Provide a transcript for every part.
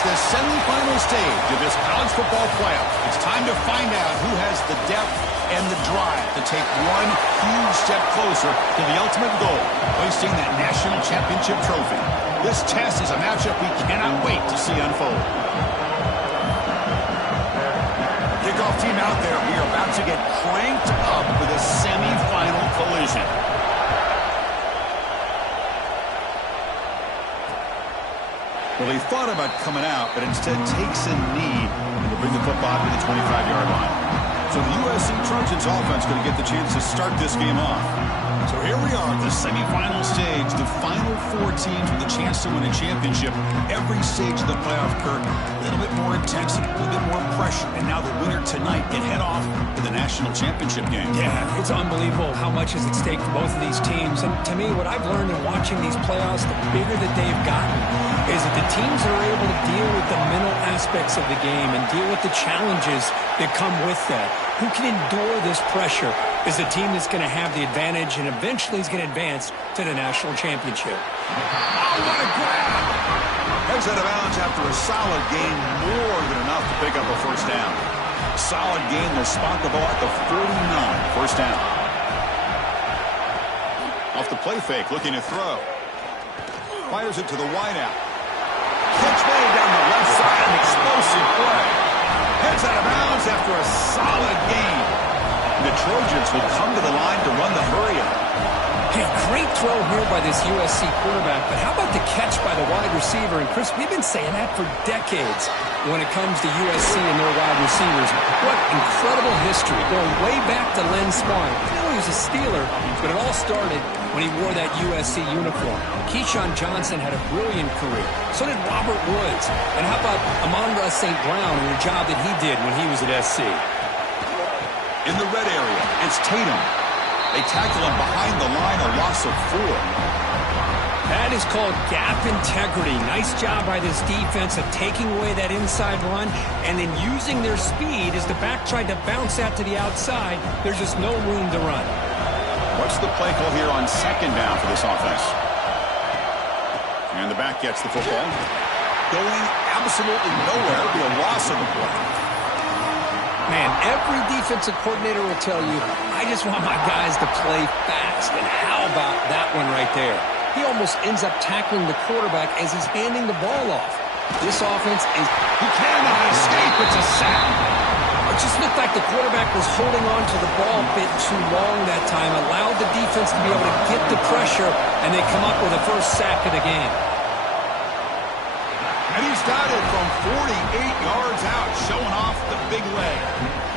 It's the semifinal stage of this college football playoff. It's time to find out who has the depth and the drive to take one huge step closer to the ultimate goal, hoisting that national championship trophy. This test is a matchup we cannot wait to see unfold. Kickoff team out there. We are about to get cranked up for the semifinal collision. Well, he thought about coming out, but instead takes a knee and will bring the football to the 25-yard line. So the USC Trojans offense going to get the chance to start this game off. So here we are at the semifinal stage, the final four teams with a chance to win a championship. Every stage of the playoff curve, a little bit more intensity, a little bit more pressure. And now the winner tonight can head off to the national championship game. Yeah, it's unbelievable how much is at stake for both of these teams. And to me, what I've learned in watching these playoffs, the bigger that they've gotten, is that the teams that are able to deal with the mental aspects of the game and deal with the challenges that come with that, who can endure this pressure, is the team that's going to have the advantage and eventually is going to advance to the national championship. Oh, what a grab! Heads out of bounds after a solid gain, more than enough to pick up a first down. Solid gain will spot the ball at the 49, first down. Off the play fake, looking to throw. Fires it to the wideout. Catch made down the left side, an explosive play. Heads out of bounds after a solid gain. The Trojans will come to the line to run the hurry-up. Hey, great throw here by this USC quarterback, but how about the catch by the wide receiver? And Chris, we've been saying that for decades when it comes to USC and their wide receivers. What incredible history, going way back to Len Smart. I know he was a Steeler, but it all started when he wore that USC uniform. Keyshawn Johnson had a brilliant career. So did Robert Woods. And how about Amon-Ra St. Brown and the job that he did when he was at SC? In the red area, it's Tatum. They tackle him behind the line, a loss of 4. That is called gap integrity. Nice job by this defense of taking away that inside run and then using their speed as the back tried to bounce out to the outside. There's just no room to run. What's the play call here on second down for this offense? And the back gets the football. Going absolutely nowhere. It'll be a loss of the play. Man, every defensive coordinator will tell you, I just want my guys to play fast. And how about that one right there? He almost ends up tackling the quarterback as he's handing the ball off. This offense is... He cannot escape. It's a sack. It just looked like the quarterback was holding on to the ball a bit too long that time, allowed the defense to be able to get the pressure, and they come up with the first sack of the game. And he's got it from 48 yards out, showing off the big leg.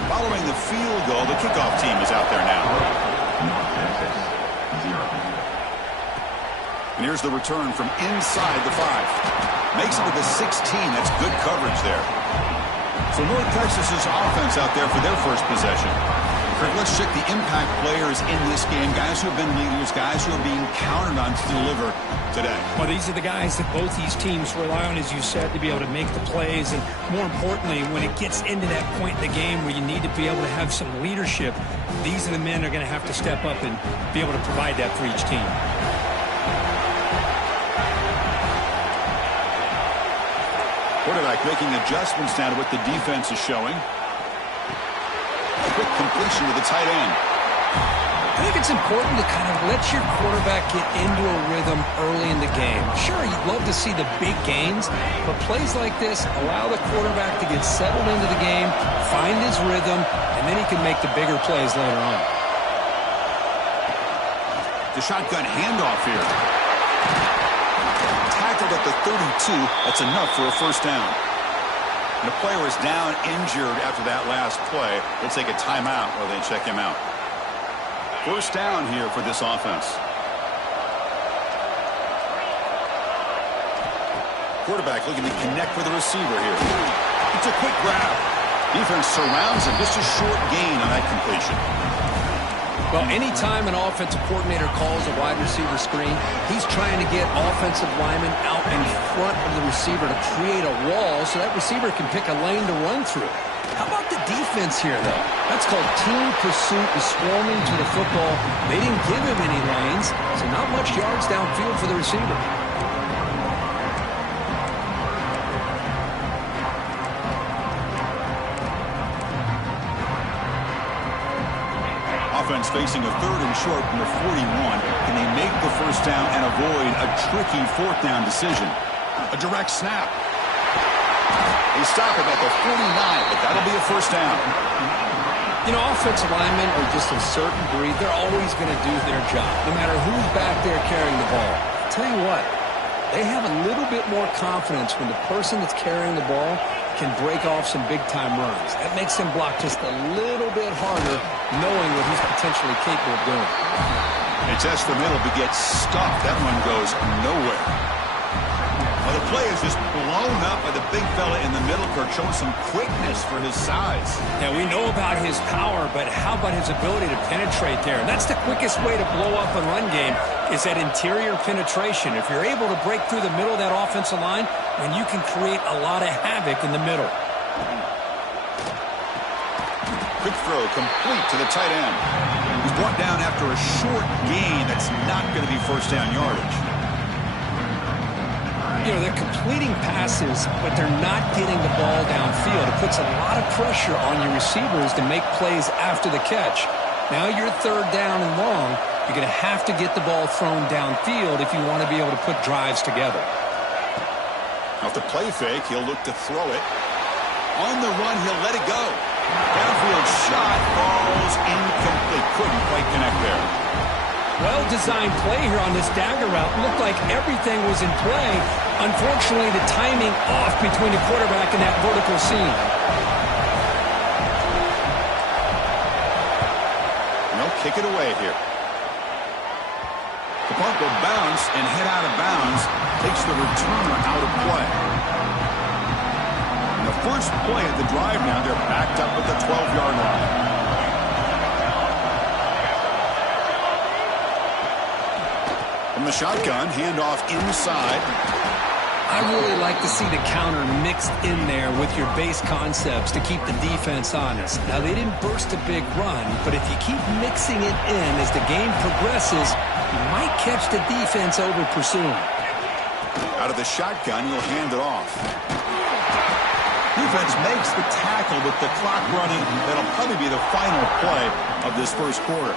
Following the field goal, the kickoff team is out there now. And here's the return from inside the 5. Makes it to the 16. That's good coverage there. So North Texas's offense out there for their first possession. Kirk, let's check the impact players in this game. Guys who have been leaders, guys who are being counted on to deliver today. Well, these are the guys that both these teams rely on, as you said, to be able to make the plays. And more importantly, when it gets into that point in the game where you need to be able to have some leadership, these are the men that are going to have to step up and be able to provide that for each team. Quarterback making adjustments now to what the defense is showing. A quick completion to the tight end. I think it's important to kind of let your quarterback get into a rhythm early in the game. Sure, you'd love to see the big gains, but plays like this allow the quarterback to get settled into the game, find his rhythm, and then he can make the bigger plays later on. The shotgun handoff here. Tackled at the 32. That's enough for a first down. And the player is down injured after that last play. They'll take a timeout while they check him out. First down here for this offense. Quarterback looking to connect with the receiver here. It's a quick grab. Defense surrounds him. Just a short gain on that completion. Well, anytime an offensive coordinator calls a wide receiver screen, he's trying to get offensive linemen out in front of the receiver to create a wall so that receiver can pick a lane to run through. How about the defense here, though? That's called team pursuit and swarming to the football. They didn't give him any lanes, so not much yards downfield for the receiver. offense facing a 3rd and short from the 41. Can they make the first down and avoid a tricky 4th down decision? A direct snap. They stop it at the 49, but that'll be a first down. You know, offensive linemen are just a certain breed. They're always going to do their job, no matter who's back there carrying the ball. I'll tell you what, they have a little bit more confidence when the person that's carrying the ball can break off some big-time runs. That makes him block just a little bit harder, knowing what he's potentially capable of doing. They test the middle, but gets stuffed. That one goes nowhere. Well, the play is just blown up by the big fella in the middle, Kirk, showing some quickness for his size. Yeah, we know about his power, but how about his ability to penetrate there? And that's the quickest way to blow up a run game, is that interior penetration. If you're able to break through the middle of that offensive line, then you can create a lot of havoc in the middle. Quick throw complete to the tight end. He's brought down after a short gain that's not going to be first down yardage. You know, they're completing passes, but they're not getting the ball downfield. It puts a lot of pressure on your receivers to make plays after the catch. Now you're 3rd down and long. You're going to have to get the ball thrown downfield if you want to be able to put drives together. Off the play fake, he'll look to throw it. On the run, he'll let it go. Downfield shot falls incomplete. Couldn't quite connect there. Well-designed play here on this dagger route. Looked like everything was in play. Unfortunately, the timing off between the quarterback and that vertical seam. They'll kick it away here. The punt will bounce and head out of bounds. Takes the returner out of play. And the first play of the drive now, they're backed up at the 12-yard line. From the shotgun, handoff inside. I really like to see the counter mixed in there with your base concepts to keep the defense honest. Now, they didn't burst a big run, but if you keep mixing it in as the game progresses, you might catch the defense over pursuing. Out of the shotgun, he'll hand it off. Defense makes the tackle with the clock running. That'll probably be the final play of this first quarter.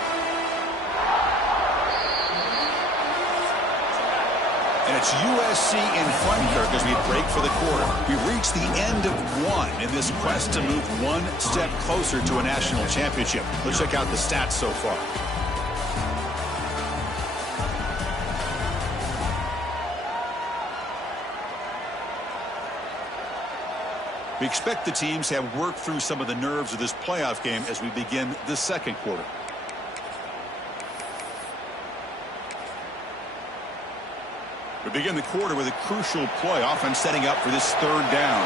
And it's USC in front, Kirk, as we break for the quarter. We've reached the end of one in this quest to move one step closer to a national championship. Let's check out the stats so far. We expect the teams to have worked through some of the nerves of this playoff game as we begin the second quarter. We begin the quarter with a crucial play, offense setting up for this 3rd down.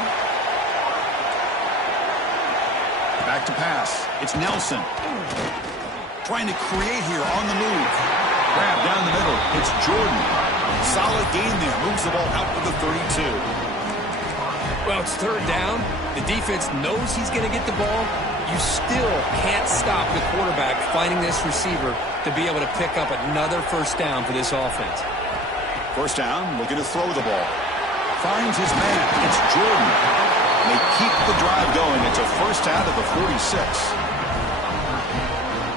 Back to pass. It's Nelson. Trying to create here on the move. Grab down the middle. It's Jordan. Solid gain there. Moves the ball out to the 32. Well, it's 3rd down. The defense knows he's going to get the ball. You still can't stop the quarterback finding this receiver to be able to pick up another first down for this offense. First down, looking to throw the ball. Finds his man. It's Jordan. They keep the drive going. It's a first down to the 46.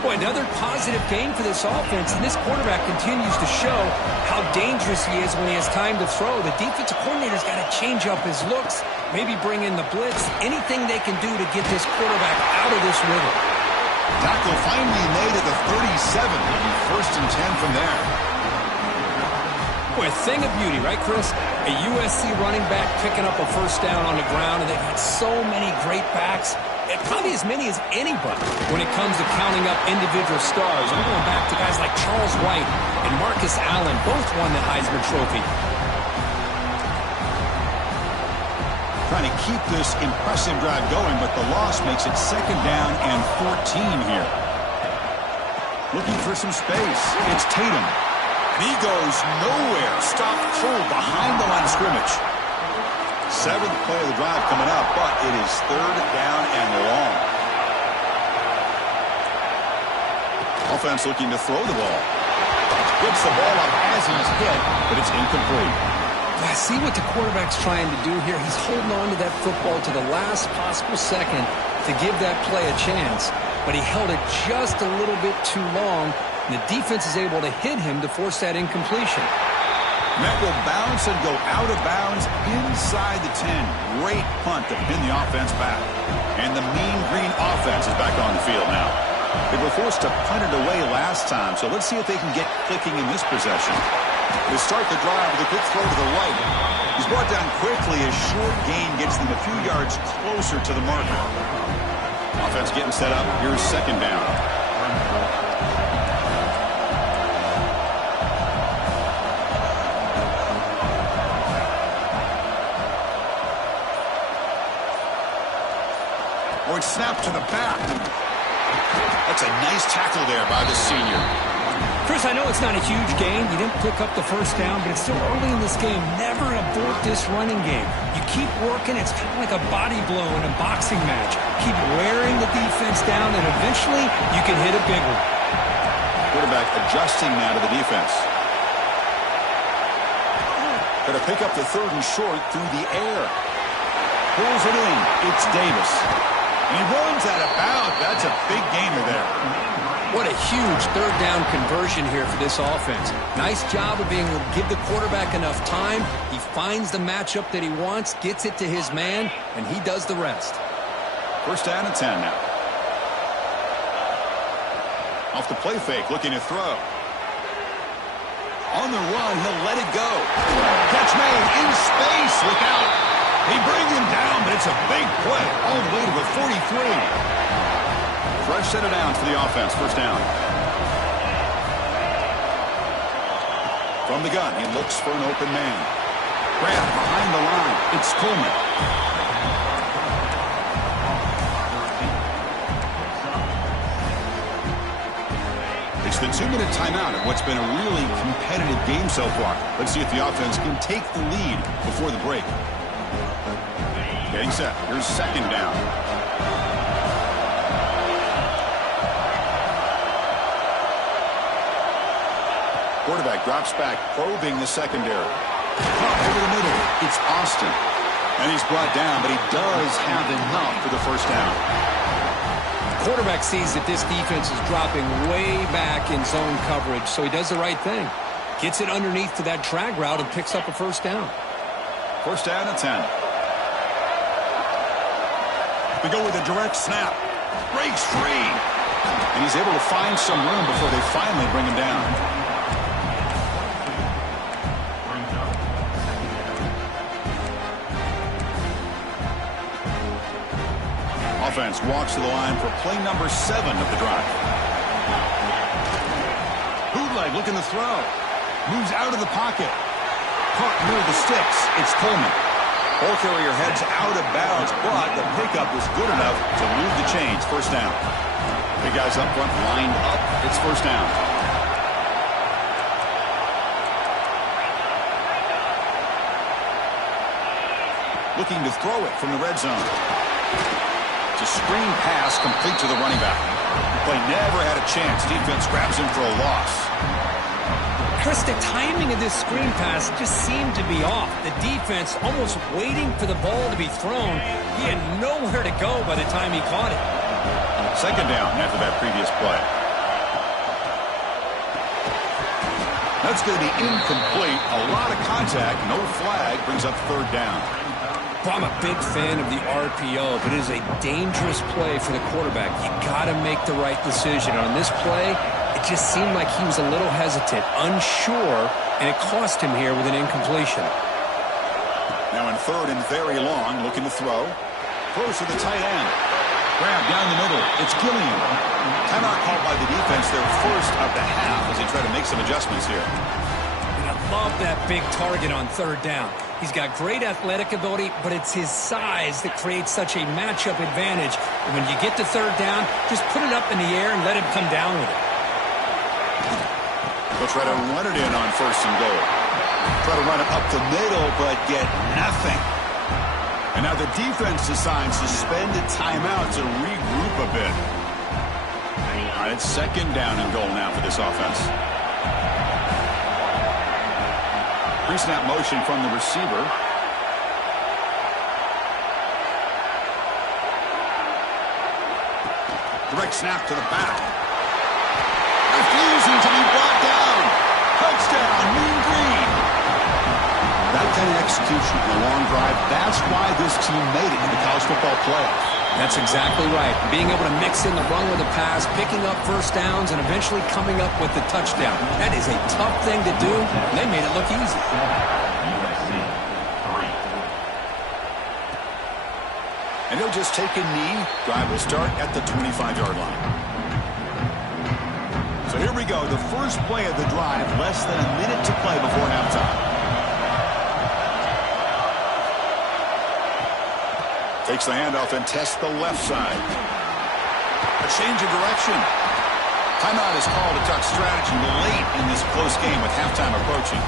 Boy, another positive gain for this offense, and this quarterback continues to show how dangerous he is when he has time to throw. The defensive coordinator's got to change up his looks, maybe bring in the blitz, anything they can do to get this quarterback out of this rhythm. Tackle finally made at the 37. It'll be 1st and 10 from there. Boy, a thing of beauty, right, Chris? A USC running back picking up a first down on the ground, and they've got so many great backs. And probably as many as anybody when it comes to counting up individual stars. I'm going back to guys like Charles White and Marcus Allen. Both won the Heisman Trophy. Trying to keep this impressive drive going, but the loss makes it 2nd down and 14 here. Looking for some space. It's Tatum. And he goes nowhere. Stopped cold behind the line of scrimmage. 7th play of the drive coming up, but it is 3rd down and long. Offense looking to throw the ball. Puts the ball up as he's hit, but it's incomplete. I see what the quarterback's trying to do here. He's holding on to that football to the last possible second to give that play a chance. but he held it just a little bit too long, and the defense is able to hit him to force that incompletion. And that will bounce and go out of bounds inside the 10. Great punt to pin the offense back. And the Mean Green offense is back on the field now. They were forced to punt it away last time, so let's see if they can get clicking in this possession. They start the drive with a quick throw to the right. He's brought down quickly. A short gain gets them a few yards closer to the marker. Offense getting set up. Here's second down. Oh, it's snapped to the back. That's a nice tackle there by the senior. Chris, I know it's not a huge gain. You didn't pick up the first down, but it's still early in this game. Never abort this running game. You keep working. It's kind of like a body blow in a boxing match. Keep wearing the defense down, and eventually you can hit a big one. Quarterback adjusting now to the defense. Going to pick up the third and short through the air. Pulls it in. It's Davis. And he runs out of bounds. That's a big gainer there. What a huge third down conversion here for this offense. Nice job of being able to give the quarterback enough time. He finds the matchup that he wants, gets it to his man, and he does the rest. First down and 10 now. Off the play fake, looking to throw. On the run, he'll let it go. Catch made in space. Look out. He brings him down, but it's a big play all the way to the 43. Fresh set of downs for the offense. First down. From the gun, he looks for an open man. Grab behind the line. It's Coleman. It's the 2-minute timeout of what's been a really competitive game so far. Let's see if the offense can take the lead before the break. Getting set. Here's second down. Quarterback drops back, probing the secondary. Over the middle. It's Austin. And he's brought down, but he does have enough for the first down. Quarterback sees that this defense is dropping way back in zone coverage, so he does the right thing. Gets it underneath to that drag route and picks up a first down. First down and 10. We go with a direct snap. Breaks free. And he's able to find some room before they finally bring him down. Offense walks to the line for play number 7 of the drive. Bootleg looking to throw. Moves out of the pocket. Caught near the sticks. It's Coleman. Ball carrier heads out of bounds, but the pickup was good enough to move the chains. First down. Big guys up front lined up. It's first down. Looking to throw it from the red zone. It's a screen pass complete to the running back. Play never had a chance. Defense grabs him for a loss. Chris, the timing of this screen pass just seemed to be off. The defense almost waiting for the ball to be thrown. He had nowhere to go by the time he caught it. Second down after that previous play. That's going to be incomplete. A lot of contact. No flag. Brings up third down. Well, I'm a big fan of the RPO, but it is a dangerous play for the quarterback. You got to make the right decision. On this play, it just seemed like he was a little hesitant, unsure, and it cost him here with an incompletion. Now in third and very long, looking to throw. Throws to the tight end. Grab down the middle. It's Gilliam. Timeout called by the defense, their first of the half, as they try to make some adjustments here. And I love that big target on third down. He's got great athletic ability, but it's his size that creates such a matchup advantage. And when you get to third down, just put it up in the air and let him come down with it. They'll try to run it in on first and goal. Try to run it up the middle, but get nothing. And now the defense decides to spend a timeout to regroup a bit. All right, it's second down and goal now for this offense. Pre-snap motion from the receiver. Direct snap to the back. Refusing to be brought down. Touchdown, Mean Green. That kind of execution in a long drive, that's why this team made it in the college football playoff. That's exactly right. Being able to mix in the run with the pass, picking up first downs, and eventually coming up with the touchdown. That is a tough thing to do, and they made it look easy. And he'll just take a knee. Drive will start at the 25-yard line. So here we go. The first play of the drive, less than a minute to play before halftime. Takes the handoff and tests the left side. A change of direction. Timeout is called to talk strategy late in this close game with halftime approaching.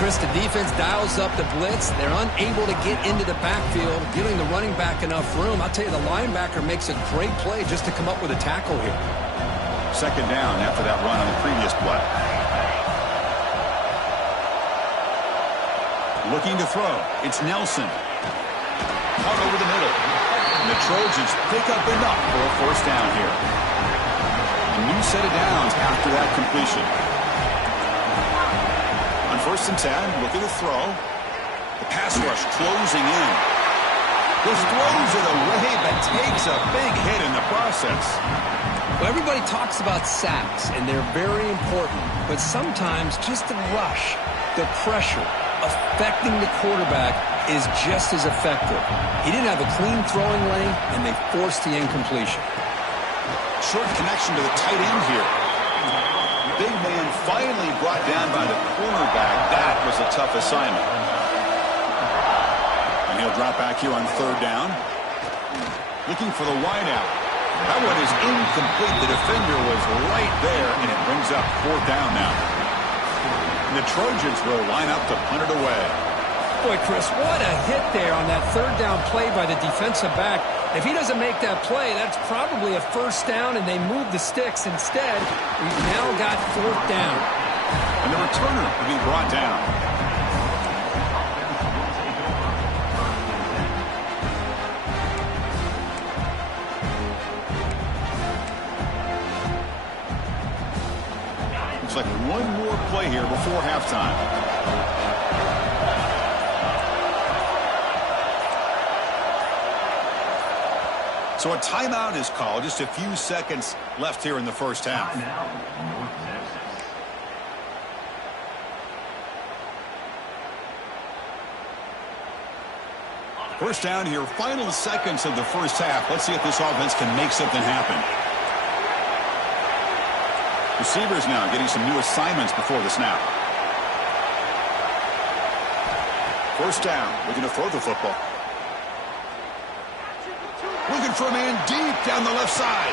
Chris, the defense dials up the blitz. They're unable to get into the backfield, giving the running back enough room. I'll tell you, the linebacker makes a great play just to come up with a tackle here. Second down after that run on the previous play. Looking to throw. It's Nelson. Out over the middle. And the Trojans pick up enough for a first down here. A new set of downs after that completion. On 1st and 10, looking to throw. The pass rush closing in. Just throws it away, but takes a big hit in the process. Well, everybody talks about sacks, and they're very important. But sometimes just the rush, the pressure, affecting the quarterback is just as effective. He didn't have a clean throwing lane, and they forced the incompletion. Short connection to the tight end here. Big man finally brought down by the cornerback. That was a tough assignment. And he'll drop back here on 3rd down. Looking for the wideout. That one is incomplete. The defender was right there, and it brings up 4th down now. And the Trojans will line up to punt it away. Boy, Chris, what a hit there on that 3rd down play by the defensive back. If he doesn't make that play, that's probably a first down, and they move the sticks. Instead, we've now got 4th down. And the returner will be brought down. Looks like one more play here before halftime. So a timeout is called. Just a few seconds left here in the first half. First down here, final seconds of the first half. Let's see if this offense can make something happen. Receivers now getting some new assignments before the snap. First down, looking to throw the football. Looking for a man deep down the left side.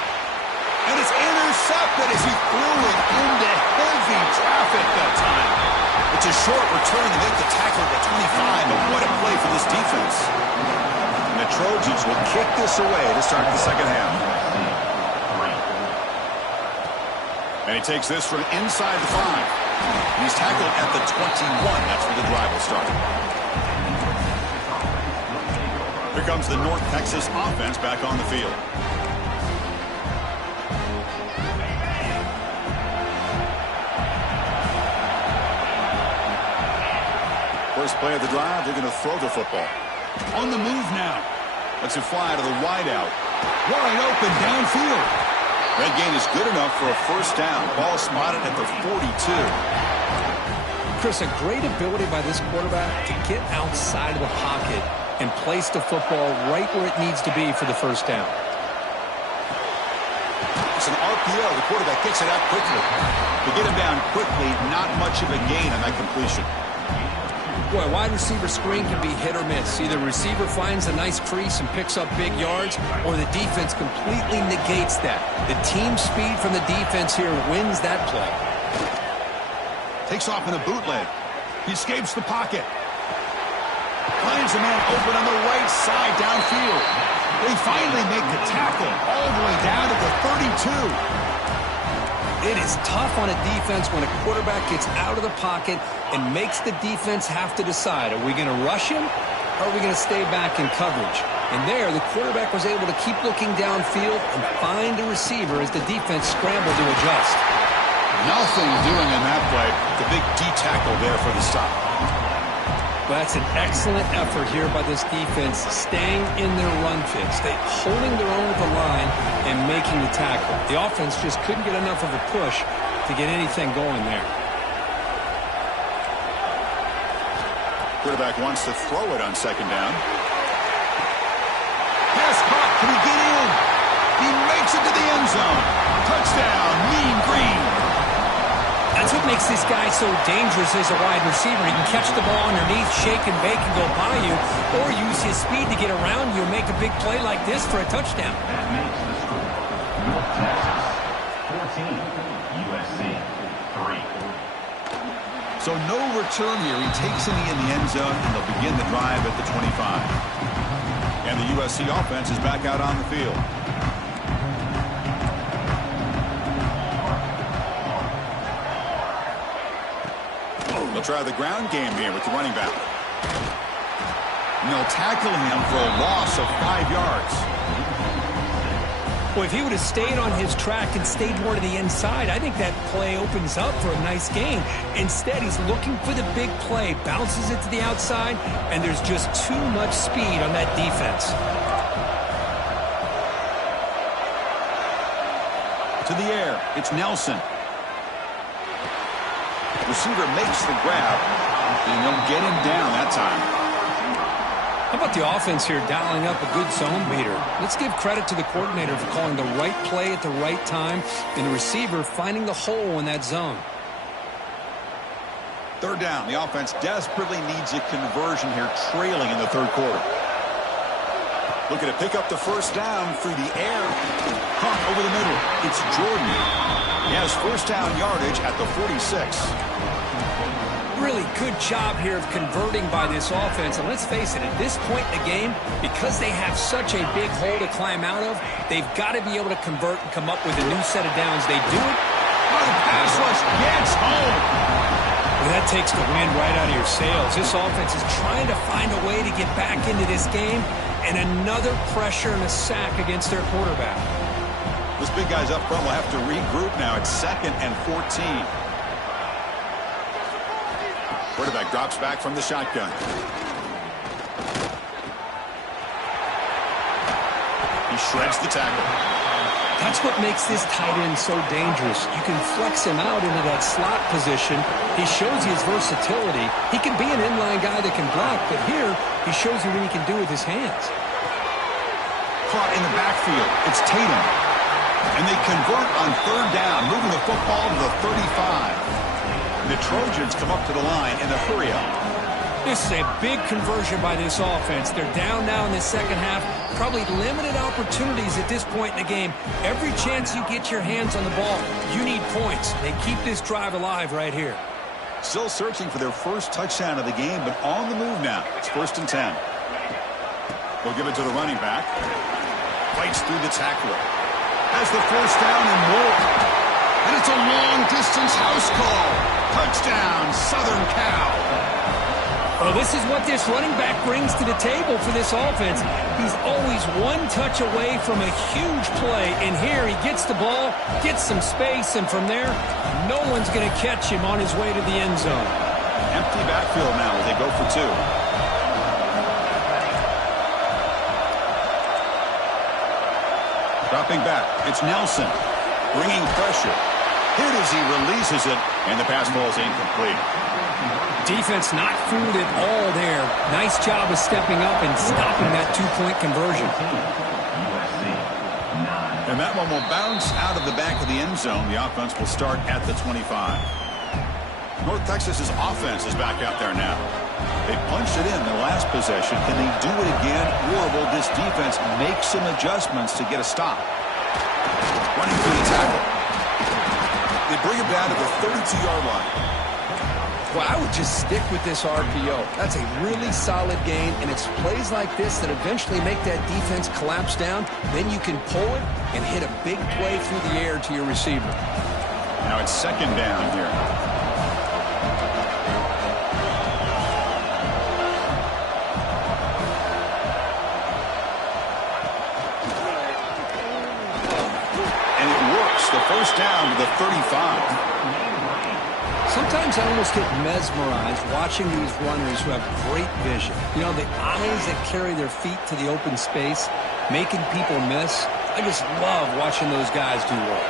And it's intercepted as he threw it into heavy traffic that time. It's a short return to make the tackle at the 25, but what a play for this defense. And the Trojans will kick this away to start the second half. And he takes this from inside the 5. And he's tackled at the 21. That's where the drive will start. Here comes the North Texas offense back on the field. First play of the drive, they're going to throw the football. On the move now. Lets it fly to the wideout. Wide open downfield. That gain is good enough for a first down. Ball spotted at the 42. Chris, a great ability by this quarterback to get outside of the pocket and place the football right where it needs to be for the first down. It's an RPO. The quarterback gets it out quickly. To get him down quickly, not much of a gain on that completion. Boy, a wide receiver screen can be hit or miss. Either receiver finds a nice crease and picks up big yards, or the defense completely negates that. The team speed from the defense here wins that play. Takes off in a bootleg. He escapes the pocket. Finds a man open on the right side downfield. They finally make the tackle all the way down to the 32. It is tough on a defense when a quarterback gets out of the pocket and makes the defense have to decide, are we going to rush him or are we going to stay back in coverage? And there, the quarterback was able to keep looking downfield and find a receiver as the defense scrambled to adjust. Nothing doing in that play. The big D-tackle there for the stop. Well, that's an excellent effort here by this defense, staying in their run fits, holding their own at the line and making the tackle. The offense just couldn't get enough of a push to get anything going there. Quarterback wants to throw it on second down. Pass caught. Can he get in? He makes it to the end zone. Touchdown, Mean Green. That's what makes this guy so dangerous as a wide receiver. He can catch the ball underneath, shake and bake and go by you, or use his speed to get around you and make a big play like this for a touchdown. That makes the score. North Texas, 14, USC, 3. So no return here. He takes it in the end zone, and they'll begin the drive at the 25. And the USC offense is back out on the field. They'll try the ground game here with the running back. And they'll tackle him for a loss of 5 yards. Well, if he would have stayed on his track and stayed more to the inside, I think that play opens up for a nice gain. Instead, he's looking for the big play, bounces it to the outside, and there's just too much speed on that defense. To the air, it's Nelson. Receiver makes the grab, and they'll get him down that time. How about the offense here dialing up a good zone beater? Let's give credit to the coordinator for calling the right play at the right time and the receiver finding the hole in that zone. Third down. The offense desperately needs a conversion here, trailing in the third quarter. Looking to pick up the first down through the air. Caught over the middle. It's Jordan. He has first down yardage at the 46. Really good job here of converting by this offense. And let's face it, at this point in the game, because they have such a big hole to climb out of, they've got to be able to convert and come up with a new set of downs. They do it. Oh, the pass rush gets home. Well, that takes the wind right out of your sails. This offense is trying to find a way to get back into this game, and another pressure and a sack against their quarterback. Those big guys up front will have to regroup now. It's 2nd and 14. Quarterback drops back from the shotgun. He shreds the tackle. That's what makes this tight end so dangerous. You can flex him out into that slot position. He shows you his versatility. He can be an inline guy that can block, but here he shows you what he can do with his hands. Caught in the backfield. It's Tatum. And they convert on third down, moving the football to the 35. The Trojans come up to the line in a hurry up. This is a big conversion by this offense. They're down now in the second half. Probably limited opportunities at this point in the game. Every chance you get your hands on the ball, you need points. They keep this drive alive right here. Still searching for their first touchdown of the game, but on the move now. It's 1st and 10. They'll give it to the running back. Fights through the tackler. Has the first down and more. And it's a long-distance house call. Touchdown, Southern Cal. Well, this is what this running back brings to the table for this offense. He's always one touch away from a huge play. And here he gets the ball, gets some space, and from there, no one's going to catch him on his way to the end zone. Empty backfield now as they go for 2. Dropping back, it's Nelson. Bringing pressure. Hit as he releases it, and the pass falls incomplete. Defense not fooled at all there. Nice job of stepping up and stopping that 2-point conversion. And that one will bounce out of the back of the end zone. The offense will start at the 25. North Texas's offense is back out there now. They punched it in their last possession. Can they do it again, or will this defense make some adjustments to get a stop? Running through the tackle. They bring him down to the 32-yard line. Well, I would just stick with this RPO. That's a really solid gain, and it's plays like this that eventually make that defense collapse down. Then you can pull it and hit a big play through the air to your receiver. Now it's 2nd down here. first down to the 35. Sometimes I almost get mesmerized watching these runners who have great vision. You know, the eyes that carry their feet to the open space, making people miss. I just love watching those guys do work.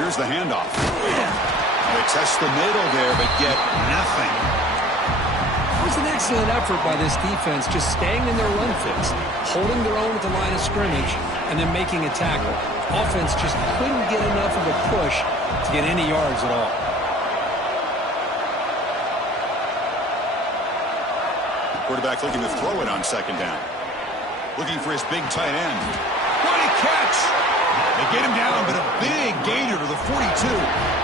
Here's the handoff. They test the middle there, but get nothing. It was an excellent effort by this defense, just staying in their run fits, holding their own at the line of scrimmage, and then making a tackle. Offense just couldn't get enough of a push to get any yards at all. Quarterback looking to throw it on second down. Looking for his big tight end. What a catch! They get him down, but a big gainer to the 42.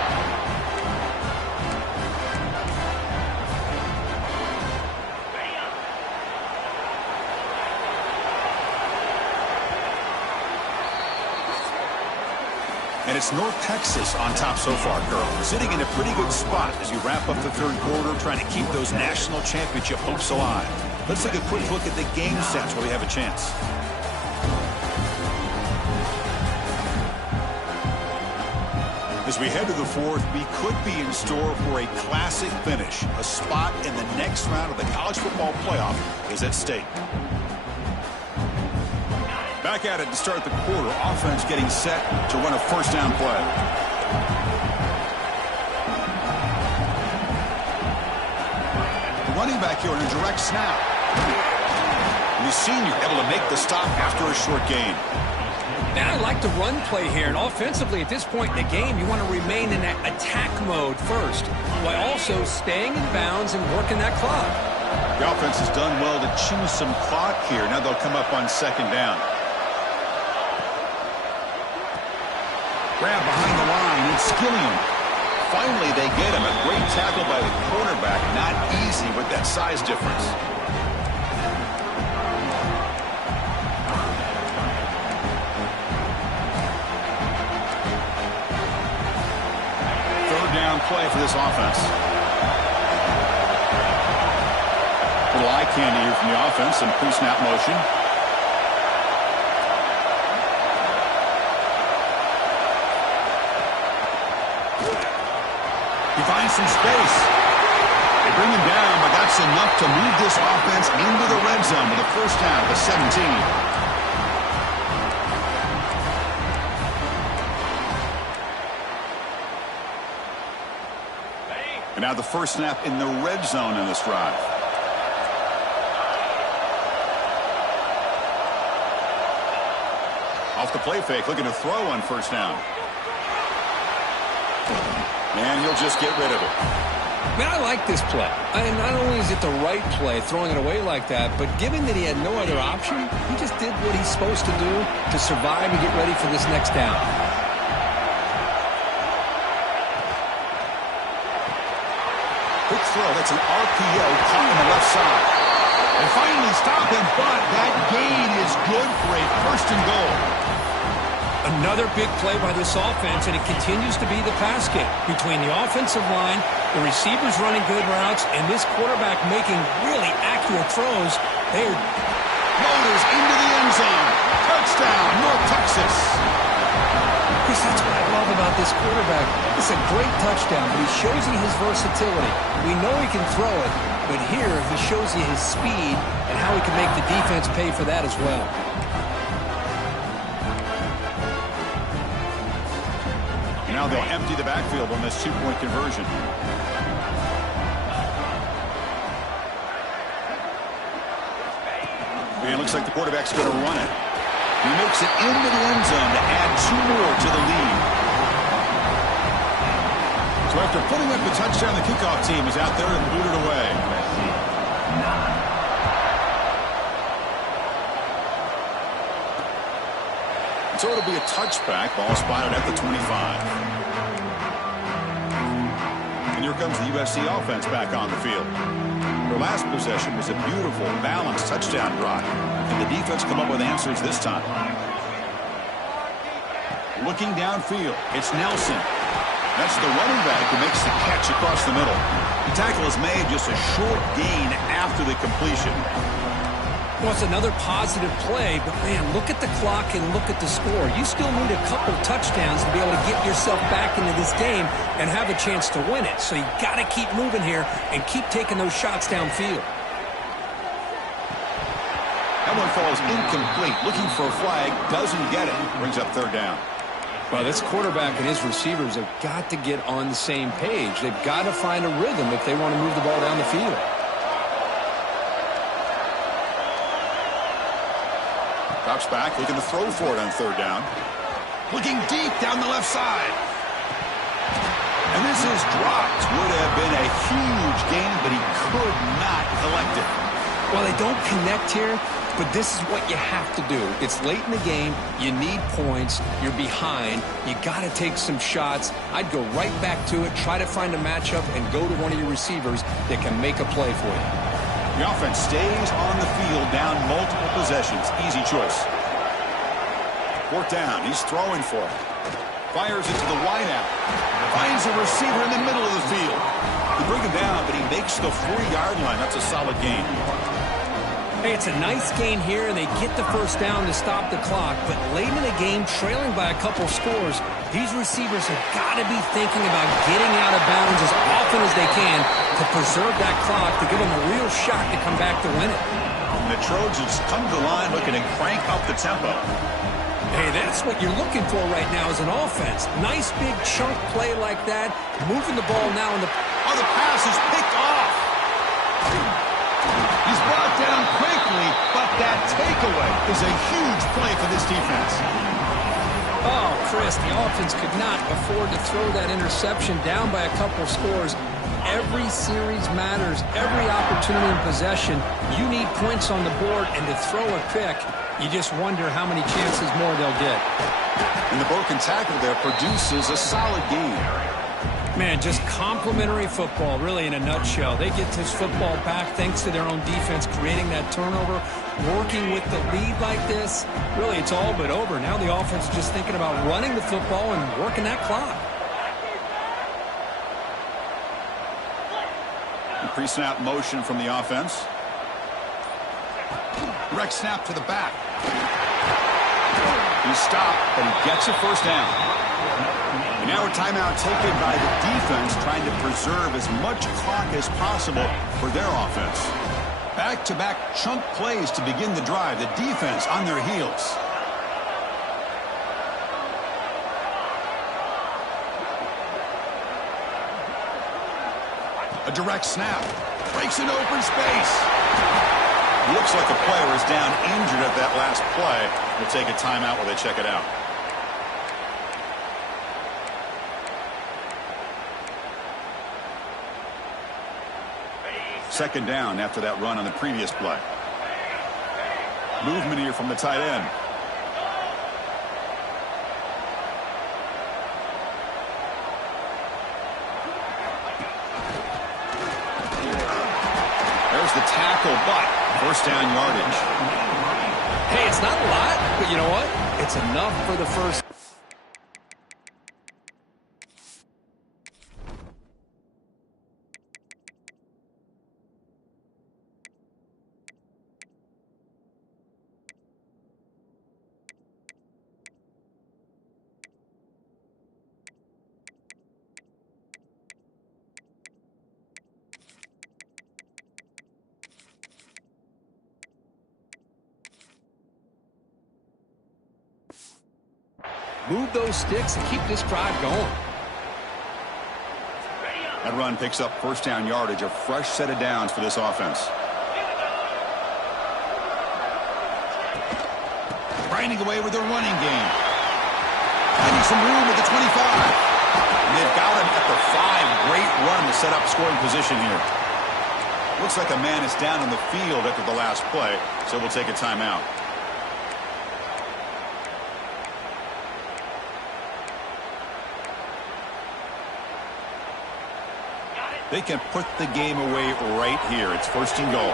And it's North Texas on top so far, Carl. Sitting in a pretty good spot as you wrap up the third quarter, trying to keep those national championship hopes alive. Let's take a quick look at the game sets where we have a chance. As we head to the fourth, we could be in store for a classic finish. A spot in the next round of the college football playoff is at stake. Back at it to start the quarter. Offense getting set to run a first down play. The running back here in a direct snap. The senior able to make the stop after a short gain. Now I like the run play here, and offensively at this point in the game, you want to remain in that attack mode first, while also staying in bounds and working that clock. The offense has done well to chew some clock here. Now they'll come up on second down. Grab behind the line, it's Skillian. Finally, they get him. A great tackle by the cornerback. Not easy with that size difference. Third down play for this offense. Little eye candy here from the offense and pre-snap motion. Find some space. They bring him down, but that's enough to move this offense into the red zone with a first down at the 17. And now the first snap in the red zone in this drive. Off the play fake, looking to throw on first down. And he'll just get rid of it. Man, I like this play. And not only is it the right play, throwing it away like that, but given that he had no other option, he just did what he's supposed to do to survive and get ready for this next down. Quick throw. That's an RPO caught on the left side. They finally stop him, but that gain is good for a first and goal. Another big play by this offense, and it continues to be the pass game between the offensive line, the receivers running good routes, and this quarterback making really accurate throws. They're Motors into the end zone. Touchdown, North Texas. Chris, that's what I love about this quarterback. It's a great touchdown, but he shows you his versatility. We know he can throw it, but here he shows you his speed and how he can make the defense pay for that as well. Now they'll empty the backfield on this two-point conversion. And it looks like the quarterback's going to run it. He makes it into the end zone to add two more to the lead. So after putting up the touchdown, the kickoff team is out there and booted away. So it'll be a touchback. Ball spotted at the 25. And here comes the USC offense back on the field. Their last possession was a beautiful, balanced touchdown drive. And the defense come up with answers this time. Looking downfield, it's Nelson. That's the running back who makes the catch across the middle. The tackle is made just a short gain after the completion. Well, it's another positive play, but, man, look at the clock and look at the score. You still need a couple touchdowns to be able to get yourself back into this game and have a chance to win it. So you got to keep moving here and keep taking those shots downfield. That one falls incomplete. Looking for a flag, doesn't get it. Brings up third down. Well, this quarterback and his receivers have got to get on the same page. They've got to find a rhythm if they want to move the ball down the field. Drops back, looking to throw for it on third down. Looking deep down the left side. And this is dropped. Would have been a huge gain, but he could not collect it. Well, they don't connect here, but this is what you have to do. It's late in the game. You need points. You're behind. You got to take some shots. I'd go right back to it, try to find a matchup, and go to one of your receivers that can make a play for you. The offense stays on the field, down multiple possessions. Easy choice. Fourth down. He's throwing for it. Fires it to the wideout. Finds a receiver in the middle of the field. They bring him down, but he makes the 40-yard line. That's a solid gain. Hey, it's a nice gain here, and they get the first down to stop the clock. But late in the game, trailing by a couple scores, these receivers have got to be thinking about getting out of bounds as often as they can to preserve that clock, to give them a real shot to come back to win it. And the Trojans come to the line looking to crank up the tempo. Hey, that's what you're looking for right now as an offense. Nice big chunk play like that, moving the ball now in the... Oh, the pass is picked off. He's brought down quickly, but that takeaway is a huge play for this defense. Oh, Chris, the offense could not afford to throw that interception down by a couple scores. Every series matters. Every opportunity in possession, you need points on the board, and to throw a pick, you just wonder how many chances more they'll get. And the broken tackle there produces a solid gain. Man, just complimentary football, really, in a nutshell. They get this football back thanks to their own defense, creating that turnover, working with the lead like this. Really, it's all but over. Now the offense is just thinking about running the football and working that clock. Pre-snap motion from the offense. Direct snap to the back. He's stopped, but he gets a first down. And now a timeout taken by the defense, trying to preserve as much clock as possible for their offense. Back-to-back chunk plays to begin the drive. The defense on their heels. A direct snap. Breaks an open space. Looks like the player is down injured at that last play. We'll take a timeout while they check it out. Second down after that run on the previous play. Movement here from the tight end. There's the tackle, but first down yardage. Hey, it's not a lot, but you know what? It's enough for the first. Move those sticks and keep this drive going. That run picks up first down yardage, a fresh set of downs for this offense. Grinding away with their running game. Finding some room at the 25. And they've got him at the 5. Great run to set up scoring position here. Looks like a man is down on the field after the last play, so we'll take a timeout. They can put the game away right here. It's first and goal.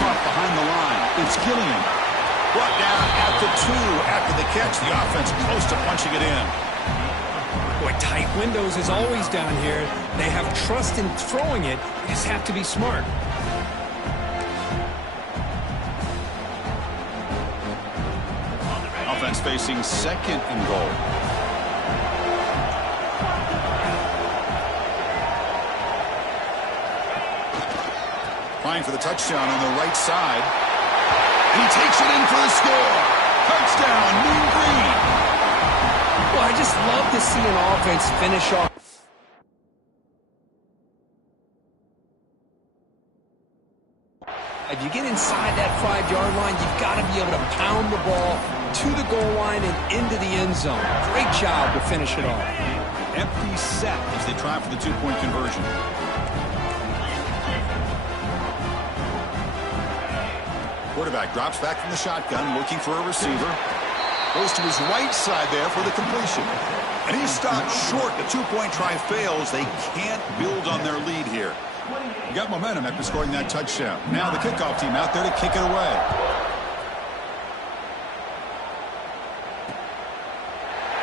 Caught behind the line. It's Gilliam. Brought down at the 2 after the catch. The offense close to punching it in. Boy, tight windows is always down here. They have trust in throwing it. They just have to be smart. Offense facing second and goal. Trying for the touchdown on the right side. And he takes it in for the score. Touchdown, Mean Green. Well, I just love to see an offense finish off. If you get inside that 5-yard line, you've got to be able to pound the ball to the goal line and into the end zone. Great job to finish it off. Empty set as they try for the two-point conversion. Quarterback drops back from the shotgun, looking for a receiver. Goes to his right side there for the completion. And he's stopped short. The two-point try fails. They can't build on their lead here. You got momentum after scoring that touchdown. Now the kickoff team out there to kick it away.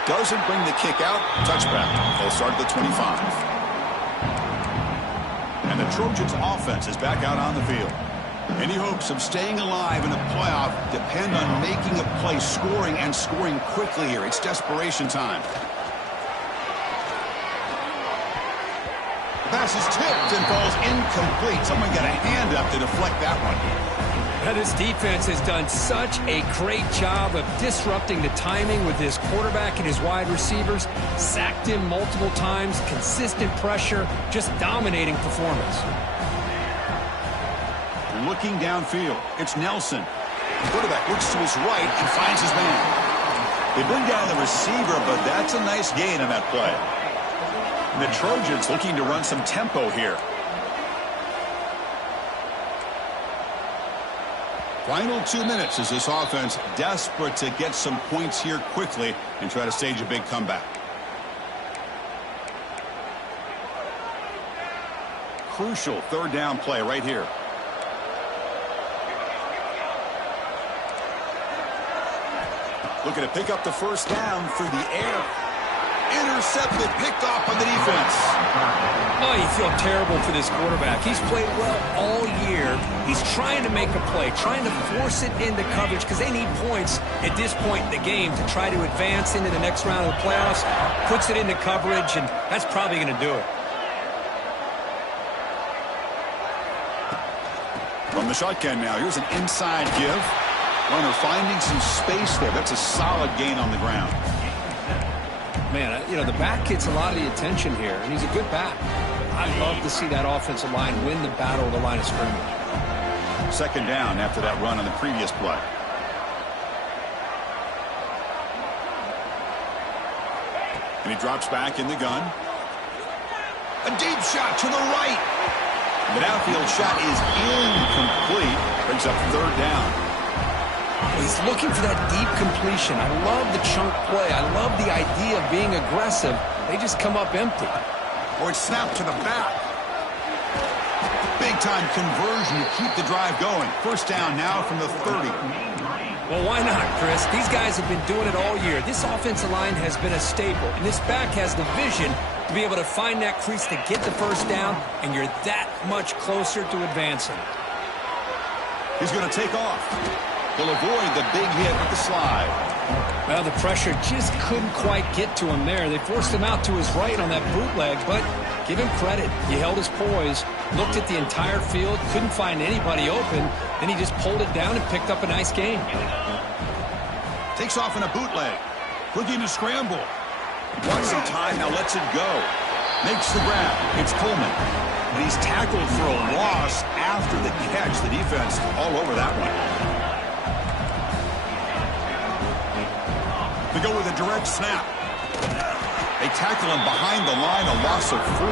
Doesn't bring the kick out. Touchback. They'll start at the 25. And the Trojans' offense is back out on the field. Any hopes of staying alive in a playoff depend on making a play, scoring, and scoring quickly here. It's desperation time. The pass is tipped and falls incomplete. Someone got a hand up to deflect that one. Now, this defense has done such a great job of disrupting the timing with his quarterback and his wide receivers. Sacked him multiple times, consistent pressure, just dominating performance. Looking downfield, it's Nelson. The quarterback looks to his right and finds his man. They bring down the receiver, but that's a nice gain on that play. And the Trojans looking to run some tempo here. Final 2 minutes as this offense desperate to get some points here quickly and try to stage a big comeback. Crucial third down play right here. Looking to pick up the first down through the air. Intercepted, picked off on the defense. Oh, you feel terrible for this quarterback. He's played well all year. He's trying to make a play, trying to force it into coverage because they need points at this point in the game to try to advance into the next round of the playoffs. Puts it into coverage, and that's probably going to do it. From the shotgun now, here's an inside give. Runner finding some space there. That's a solid gain on the ground. Man, you know, the back gets a lot of the attention here, and he's a good back. I'd love to see that offensive line win the battle of the line of scrimmage. Second down after that run on the previous play. And he drops back in the gun. A deep shot to the right. The downfield shot is incomplete. Brings up third down. He's looking for that deep completion. I love the chunk play. I love the idea of being aggressive. They just come up empty. Or it's snapped to the back. Big-time conversion to keep the drive going. First down now from the 30. Well, why not, Chris? These guys have been doing it all year. This offensive line has been a staple, and this back has the vision to be able to find that crease to get the first down, and you're that much closer to advancing. He's going to take off. He'll avoid the big hit with the slide. Well, the pressure just couldn't quite get to him there. They forced him out to his right on that bootleg, but give him credit. He held his poise, looked at the entire field, couldn't find anybody open, then he just pulled it down and picked up a nice gain. Takes off in a bootleg. Looking to scramble. Wants some time, now lets it go. Makes the grab. It's Coleman. And he's tackled for a loss after the catch. The defense all over that one. They go with a direct snap. They tackle him behind the line, a loss of 4.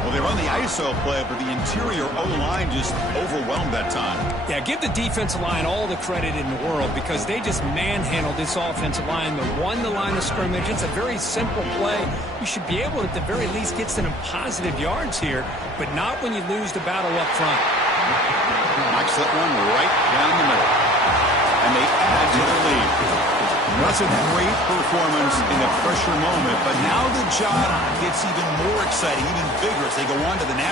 Well, they run the ISO play, but the interior O-line just overwhelmed that time. Yeah, give the defensive line all the credit in the world because they just manhandled this offensive line. They won the line of scrimmage. It's a very simple play. You should be able to, at the very least, get some positive yards here, but not when you lose the battle up front. Knocks that one right down the middle. And they add to the lead. That's a great performance in a pressure moment, but now the job gets even more exciting, even bigger as they go on to the national.